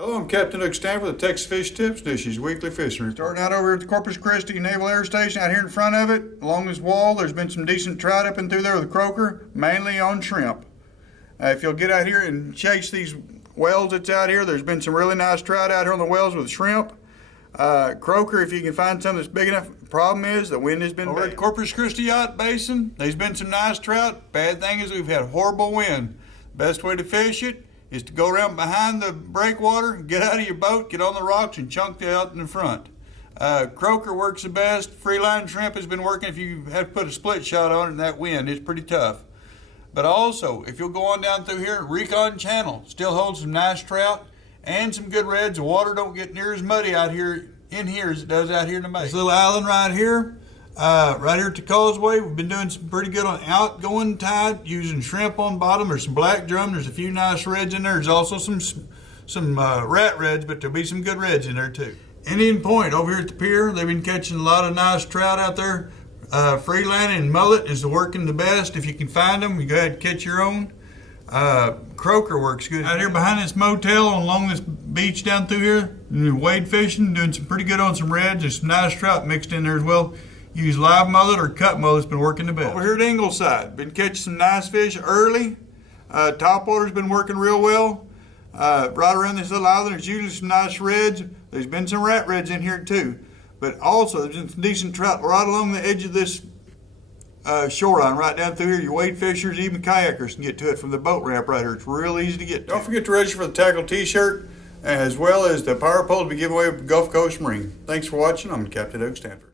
Hello, I'm Captain Doug Stanford with Texas Fish Tips, Dishes Weekly Fishing Report. Starting out over at the Corpus Christi Naval Air Station, out here in front of it, along this wall, there's been some decent trout up and through there with a croaker, mainly on shrimp. If you'll get out here and chase these wells that's out here, there's been some really nice trout out here on the wells with shrimp. Croaker, if you can find some that's big enough. Problem is the wind has been bad. Over at Corpus Christi Yacht Basin, there's been some nice trout. Bad thing is we've had horrible wind. Best way to fish it is to go around behind the breakwater, get out of your boat, get on the rocks, and chunk it out in the front. Croaker works the best. Freeline shrimp has been working if you have to put a split shot on it in that wind. It's pretty tough. But also, if you'll go on down through here, Recon Channel still holds some nice trout and some good reds. The water don't get near as muddy out here in here as it does out here in the bay. This little island right here at the causeway, we've been doing some pretty good on outgoing tide, using shrimp on bottom. There's some black drum. There's a few nice reds in there. There's also some rat reds, but there'll be some good reds in there too. Indian Point over here at the pier, they've been catching a lot of nice trout out there. Freeline and mullet is working the best. If you can find them, you go ahead and catch your own. Croaker works good. Out here behind this motel along this beach down through here, wade fishing, doing some pretty good on some reds. There's some nice trout mixed in there as well. Use live mullet or cut mullet's been working the best. Over here at Ingleside, been catching some nice fish early. Topwater's been working real well. Right around this little island, there's usually some nice reds. There's been some rat reds in here too. But also, there's been some decent trout right along the edge of this shoreline, right down through here. Your wade fishers, even kayakers can get to it from the boat ramp right here. It's real easy to get to. Don't forget to register for the Tackle T-shirt, as well as the power pole to be given away with Gulf Coast Marine. Thanks for watching. I'm Captain Doug Stanford.